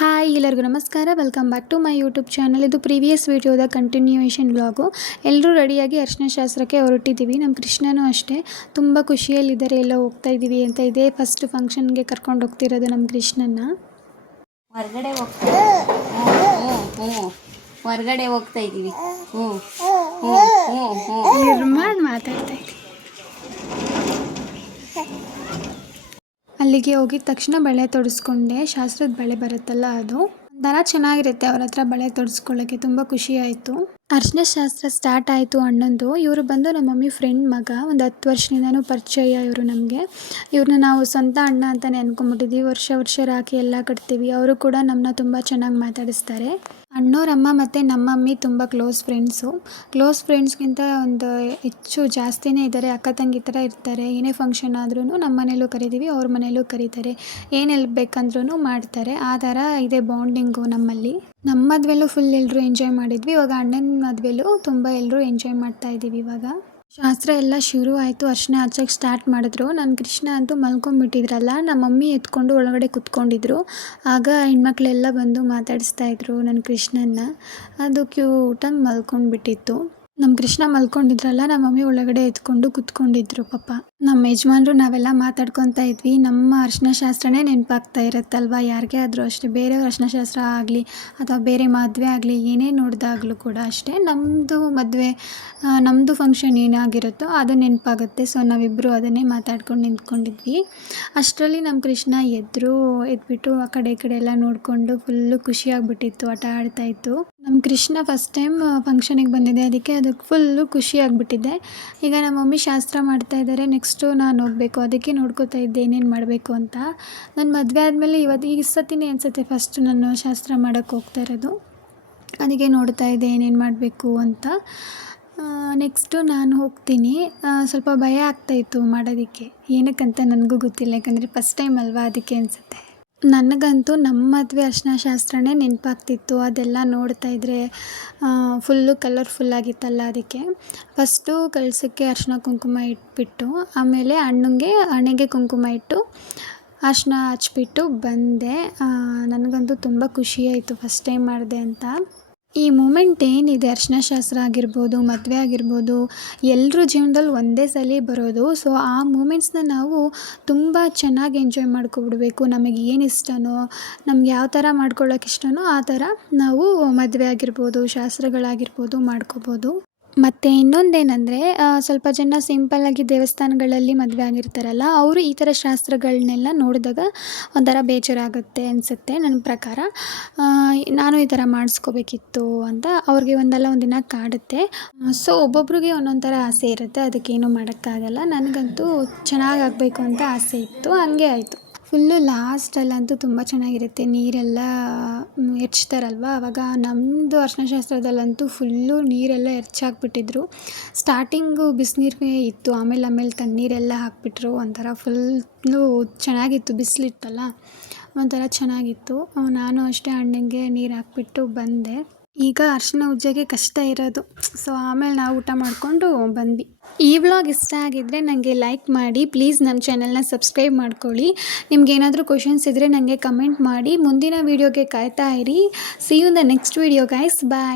Hi ಎಲ್ಲರಿಗೂ ನಮಸ್ಕಾರ. Welcome back to my YouTube channel. ಇದು ಪ್ರೀವಿಯಸ್ ವೀಡಿಯೋದ ಕಂಟಿನ್ಯೂಯೇಷನ್ ವ್ಲಾಗು. ಎಲ್ಲರೂ ರೆಡಿಯಾಗಿ ಅರಿಶಿನ ಶಾಸ್ತ್ರಕ್ಕೆ ಹೊರಟಿದ್ದೀವಿ. ನಮ್ಮ ಕೃಷ್ಣನೂ ಅಷ್ಟೇ ತುಂಬ ಖುಷಿಯಲ್ಲಿದ್ದಾರೆ. ಎಲ್ಲ ಹೋಗ್ತಾ ಇದ್ದೀವಿ ಅಂತ. ಇದೇ ಫಸ್ಟ್ ಫಂಕ್ಷನ್ಗೆ ಕರ್ಕೊಂಡು ಹೋಗ್ತಿರೋದು ನಮ್ಮ ಕೃಷ್ಣನ್ನ. ಹೊರಗಡೆ ಹೋಗ್ತಾ ಇದ್ದೀವಿ. ನಿರ್ಮಾಣ ಮಾತಾಡ್ತಾ ಇದ್ದೀವಿ. ಅಲ್ಲಿಗೆ ಹೋಗಿದ ತಕ್ಷಣ ಬಳೆ ತೊಡಿಸ್ಕೊಂಡೆ. ಶಾಸ್ತ್ರದ ಬಳೆ ಬರುತ್ತಲ್ಲ, ಅದು ಒಂಥರ ಚೆನ್ನಾಗಿರುತ್ತೆ. ಅವ್ರ ಹತ್ರ ಬಳೆ ತೊಡಿಸ್ಕೊಳ್ಳೋಕ್ಕೆ ತುಂಬ ಖುಷಿ ಆಯಿತು. ಅರಿಶಿನ ಶಾಸ್ತ್ರ ಸ್ಟಾರ್ಟ್ ಆಯಿತು ಅಣ್ಣಂದು. ಇವರು ಬಂದು ನಮ್ಮ ಮಮ್ಮಿ ಫ್ರೆಂಡ್ ಮಗ. ಒಂದು 10 ವರ್ಷದಿಂದನೂ ಪರಿಚಯ ಇವರು ನಮಗೆ. ಇವ್ರನ್ನ ನಾವು ಸ್ವಂತ ಅಣ್ಣ ಅಂತಲೇ ಅಂದ್ಕೊಂಬಿಟ್ಟಿದ್ವಿ. ವರ್ಷ ರಾಖಿ ಎಲ್ಲ ಕಟ್ತೀವಿ. ಅವರು ಕೂಡ ನಮ್ಮನ್ನ ತುಂಬ ಚೆನ್ನಾಗಿ ಮಾತಾಡಿಸ್ತಾರೆ. ಅಣ್ಣೋರಮ್ಮ ಮತ್ತು ನಮ್ಮ ಮಮ್ಮಿ ತುಂಬ ಕ್ಲೋಸ್ ಫ್ರೆಂಡ್ಸ್ಗಿಂತ ಒಂದು ಹೆಚ್ಚು ಜಾಸ್ತಿನೇ ಇದ್ದಾರೆ. ಅಕ್ಕ ತಂಗಿ ಥರ ಇರ್ತಾರೆ. ಏನೇ ಫಂಕ್ಷನ್ ಆದ್ರೂ ನಮ್ಮ ಮನೇಲೂ ಕರಿತೀವಿ, ಅವ್ರ ಮನೇಲೂ ಕರೀತಾರೆ. ಏನು ಹೆಲ್ಪ್ ಬೇಕಂದ್ರೂ ಮಾಡ್ತಾರೆ. ಆ ಥರ ಇದೆ ಬಾಂಡಿಂಗು ನಮ್ಮಲ್ಲಿ. ನಮ್ಮ ಮದುವೆಲೂ ಫುಲ್ ಎಲ್ಲರೂ ಎಂಜಾಯ್ ಮಾಡಿದ್ವಿ. ಇವಾಗ ಅಣ್ಣನ ಮದುವೆಲೂ ತುಂಬ ಎಲ್ಲರೂ ಎಂಜಾಯ್ ಮಾಡ್ತಾ ಇದ್ದೀವಿ. ಇವಾಗ ಶಾಸ್ತ್ರ ಎಲ್ಲ ಶುರು ಆಯಿತು. ಅರಿಶಿನ ಹಚ್ಚಕ್ಕೆ ಸ್ಟಾರ್ಟ್ ಮಾಡಿದ್ರು. ನನ್ನ ಕೃಷ್ಣ ಅಂತೂ ಮಲ್ಕೊಂಡ್ಬಿಟ್ಟಿದ್ರಲ್ಲ, ನಮ್ಮ ಮಮ್ಮಿ ಎತ್ಕೊಂಡು ಒಳಗಡೆ ಕುತ್ಕೊಂಡಿದ್ರು. ಆಗ ಹೆಣ್ಮಕ್ಳೆಲ್ಲ ಬಂದು ಮಾತಾಡಿಸ್ತಾಯಿದ್ರು ನನ್ನ ಕೃಷ್ಣನ್ನ. ಅದು ಕ್ಯೂಟಾಗಿ ಮಲ್ಕೊಂಡ್ಬಿಟ್ಟಿತ್ತು. ನಮ್ಮ ಕೃಷ್ಣ ಮಲ್ಕೊಂಡಿದ್ರಲ್ಲ, ನಮ್ಮ ಮಮ್ಮಿ ಒಳಗಡೆ ಎತ್ಕೊಂಡು ಕುತ್ಕೊಂಡಿದ್ರು. ಪಾಪ ನಮ್ಮ ಯಜಮಾನ್ರು ನಾವೆಲ್ಲ ಮಾತಾಡ್ಕೊತಾ ಇದ್ವಿ. ನಮ್ಮ ಅರಿಶಿನ ಶಾಸ್ತ್ರನೇ ನೆನಪಾಗ್ತಾ ಇರುತ್ತಲ್ವ ಯಾರಿಗೇ ಆದರೂ ಅಷ್ಟೇ. ಬೇರೆಯವ್ರ ಅರಿಶಿನ ಶಾಸ್ತ್ರ ಆಗಲಿ ಅಥವಾ ಬೇರೆ ಮದುವೆ ಆಗಲಿ, ಏನೇ ನೋಡಿದಾಗಲೂ ಕೂಡ ಅಷ್ಟೇ, ನಮ್ಮದು ಫಂಕ್ಷನ್ ಏನಾಗಿರುತ್ತೋ ಅದು ನೆನಪಾಗುತ್ತೆ. ಸೊ ನಾವಿಬ್ಬರು ಅದನ್ನೇ ಮಾತಾಡ್ಕೊಂಡು ನಿಂತ್ಕೊಂಡಿದ್ವಿ. ಅಷ್ಟರಲ್ಲಿ ನಮ್ಮ ಕೃಷ್ಣ ಎದ್ಬಿಟ್ಟು ಆ ಕಡೆ ಈ ಕಡೆ ಎಲ್ಲ ನೋಡಿಕೊಂಡು ಫುಲ್ಲು ಖುಷಿಯಾಗ್ಬಿಟ್ಟಿತ್ತು. ಆಟ ಆಡ್ತಾಯಿತ್ತು. ನಮ್ಮ ಕೃಷ್ಣ ಫಸ್ಟ್ ಟೈಮ್ ಫಂಕ್ಷನಿಗೆ ಬಂದಿದೆ, ಅದಕ್ಕೆ ಫುಲ್ಲು ಖುಷಿಯಾಗ್ಬಿಟ್ಟಿದ್ದೆ. ಈಗ ನಮ್ಮ ಮಮ್ಮಿ ಶಾಸ್ತ್ರ ಮಾಡ್ತಾಯಿದ್ದಾರೆ. ನೆಕ್ಸ್ಟು ನಾನು ಹೋಗಬೇಕು. ಅದಕ್ಕೆ ನೋಡ್ಕೋತಾ ಇದ್ದೆ ಏನೇನು ಮಾಡಬೇಕು ಅಂತ. ನನ್ನ ಮದುವೆ ಆದಮೇಲೆ ಈ ಸತಿನೇ ಅನಿಸುತ್ತೆ ಫಸ್ಟು ನಾನು ಶಾಸ್ತ್ರ ಮಾಡೋಕ್ಕೆ ಹೋಗ್ತಾ ಇರೋದು. ಅದಕ್ಕೆ ನೋಡ್ತಾ ಇದ್ದೆ ಏನೇನು ಮಾಡಬೇಕು ಅಂತ. ನೆಕ್ಸ್ಟು ನಾನು ಹೋಗ್ತೀನಿ. ಸ್ವಲ್ಪ ಭಯ ಆಗ್ತಾಯಿತ್ತು ಮಾಡೋದಕ್ಕೆ. ಏನಕ್ಕಂತ ನನಗೂ ಗೊತ್ತಿಲ್ಲ, ಯಾಕಂದರೆ ಫಸ್ಟ್ ಟೈಮ್ ಅಲ್ವಾ, ಅದಕ್ಕೆ ಅನಿಸುತ್ತೆ. ನನಗಂತೂ ನಮ್ಮ ಮದುವೆ ಅರಿಶಿನ ಶಾಸ್ತ್ರನೇ ನೆನಪಾಗ್ತಿತ್ತು. ಅದೆಲ್ಲ ನೋಡ್ತಾ ಇದ್ದರೆ ಫುಲ್ಲು ಕಲರ್ಫುಲ್ಲಾಗಿತ್ತಲ್ಲ, ಅದಕ್ಕೆ ಫಸ್ಟು ಕಳಸಕ್ಕೆ ಅರಿಶಿನ ಕುಂಕುಮ ಇಟ್ಬಿಟ್ಟು, ಆಮೇಲೆ ಹಣೆಗೆ ಕುಂಕುಮ ಇಟ್ಟು ಅರಿಶಿನ ಹಚ್ಬಿಟ್ಟು ಬಂದೆ. ನನಗಂತೂ ತುಂಬ ಖುಷಿಯಾಯಿತು ಫಸ್ಟ್ ಟೈಮ್ ಮಾಡಿದೆ ಅಂತ. ಈ ಮೂಮೆಂಟ್ ಏನಿದೆ, ಅರಿಶಿನ ಶಾಸ್ತ್ರ ಆಗಿರ್ಬೋದು, ಮದುವೆ ಆಗಿರ್ಬೋದು, ಎಲ್ಲರ ಜೀವನದಲ್ಲಿ ಒಂದೇ ಸಲ ಬರೋದು. ಸೊ ಆ ಮೂಮೆಂಟ್ಸ್ನ ನಾವು ತುಂಬ ಚೆನ್ನಾಗಿ ಎಂಜಾಯ್ ಮಾಡ್ಕೊಬಿಡ್ಬೇಕು. ನಮಗೆ ಏನು ಇಷ್ಟನೋ, ನಮ್ಗೆ ಯಾವ ಥರ ಮಾಡ್ಕೊಳ್ಳೋಕೆ ಇಷ್ಟನೋ ಆ ಥರ ನಾವು ಮದುವೆ ಆಗಿರ್ಬೋದು, ಶಾಸ್ತ್ರಗಳಾಗಿರ್ಬೋದು ಮಾಡ್ಕೋಬೋದು. ಮತ್ತು ಇನ್ನೊಂದೇನೆಂದರೆ, ಸ್ವಲ್ಪ ಜನ ಸಿಂಪಲ್ಲಾಗಿ ದೇವಸ್ಥಾನಗಳಲ್ಲಿ ಮದುವೆ ಆಗಿರ್ತಾರಲ್ಲ, ಅವರು ಈ ಥರ ಶಾಸ್ತ್ರಗಳನ್ನೆಲ್ಲ ನೋಡಿದಾಗ ಒಂಥರ ಬೇಜಾರಾಗುತ್ತೆ ಅನಿಸುತ್ತೆ ನನ್ನ ಪ್ರಕಾರ. ನಾನು ಈ ಥರ ಮಾಡಿಸ್ಕೋಬೇಕಿತ್ತು ಅಂತ ಅವ್ರಿಗೆ ಒಂದಲ್ಲ ಒಂದಿನ ಕಾಡುತ್ತೆ. ಸೊ ಒಬ್ಬೊಬ್ರಿಗೆ ಒಂದೊಂದು ಥರ ಆಸೆ ಇರುತ್ತೆ. ಅದಕ್ಕೇನು ಮಾಡೋಕ್ಕಾಗಲ್ಲ. ನನಗಂತೂ ಚೆನ್ನಾಗಾಗಬೇಕು ಅಂತ ಆಸೆ ಇತ್ತು, ಹಂಗೆ ಆಯಿತು. ಫುಲ್ಲು ಲಾಸ್ಟಲ್ಲಂತೂ ತುಂಬ ಚೆನ್ನಾಗಿರುತ್ತೆ. ನೀರೆಲ್ಲ ಎರಚ್ತಾರಲ್ವ, ಆವಾಗ ನಮ್ಮದು ಅರಿಶಿನ ಶಾಸ್ತ್ರದಲ್ಲಂತೂ ಫುಲ್ಲು ನೀರೆಲ್ಲ ಎರಚಾಕ್ಬಿಟ್ಟಿದ್ರು. ಸ್ಟಾರ್ಟಿಂಗು ಬಿಸಿನೀರೇ ಇತ್ತು, ಆಮೇಲೆ ತಣ್ಣೀರೆಲ್ಲ ಹಾಕ್ಬಿಟ್ರು. ಒಂಥರ ಫುಲ್ಲು ಚೆನ್ನಾಗಿತ್ತು. ಬಿಸಿಲಿತ್ತಲ್ಲ, ಒಂಥರ ಚೆನ್ನಾಗಿತ್ತು. ನಾನು ಅಷ್ಟೇ ಅಣ್ಣಂಗೆ ನೀರು ಹಾಕ್ಬಿಟ್ಟು ಬಂದೆ. ಈಗ ಅರಿಶಿನ ಉಜ್ಜೋಕ್ಕೆ ಕಷ್ಟ ಇರೋದು. ಸೊ ಆಮೇಲೆ ನಾವು ಊಟ ಮಾಡಿಕೊಂಡು ಬಂದ್ವಿ. ಈ ವ್ಲಾಗ್ ಇಷ್ಟ ಆಗಿದ್ದರೆ ನನಗೆ ಲೈಕ್ ಮಾಡಿ. ಪ್ಲೀಸ್ ನಮ್ಮ ಚಾನಲ್ನ ಸಬ್ಸ್ಕ್ರೈಬ್ ಮಾಡ್ಕೊಳ್ಳಿ. ನಿಮ್ಗೇನಾದರೂ ಕ್ವೆಶನ್ಸ್ ಇದ್ದರೆ ನನಗೆ ಕಮೆಂಟ್ ಮಾಡಿ. ಮುಂದಿನ ವೀಡಿಯೋಗೆ ಕಾಯ್ತಾ ಇರಿ. See you in the next video guys. Bye.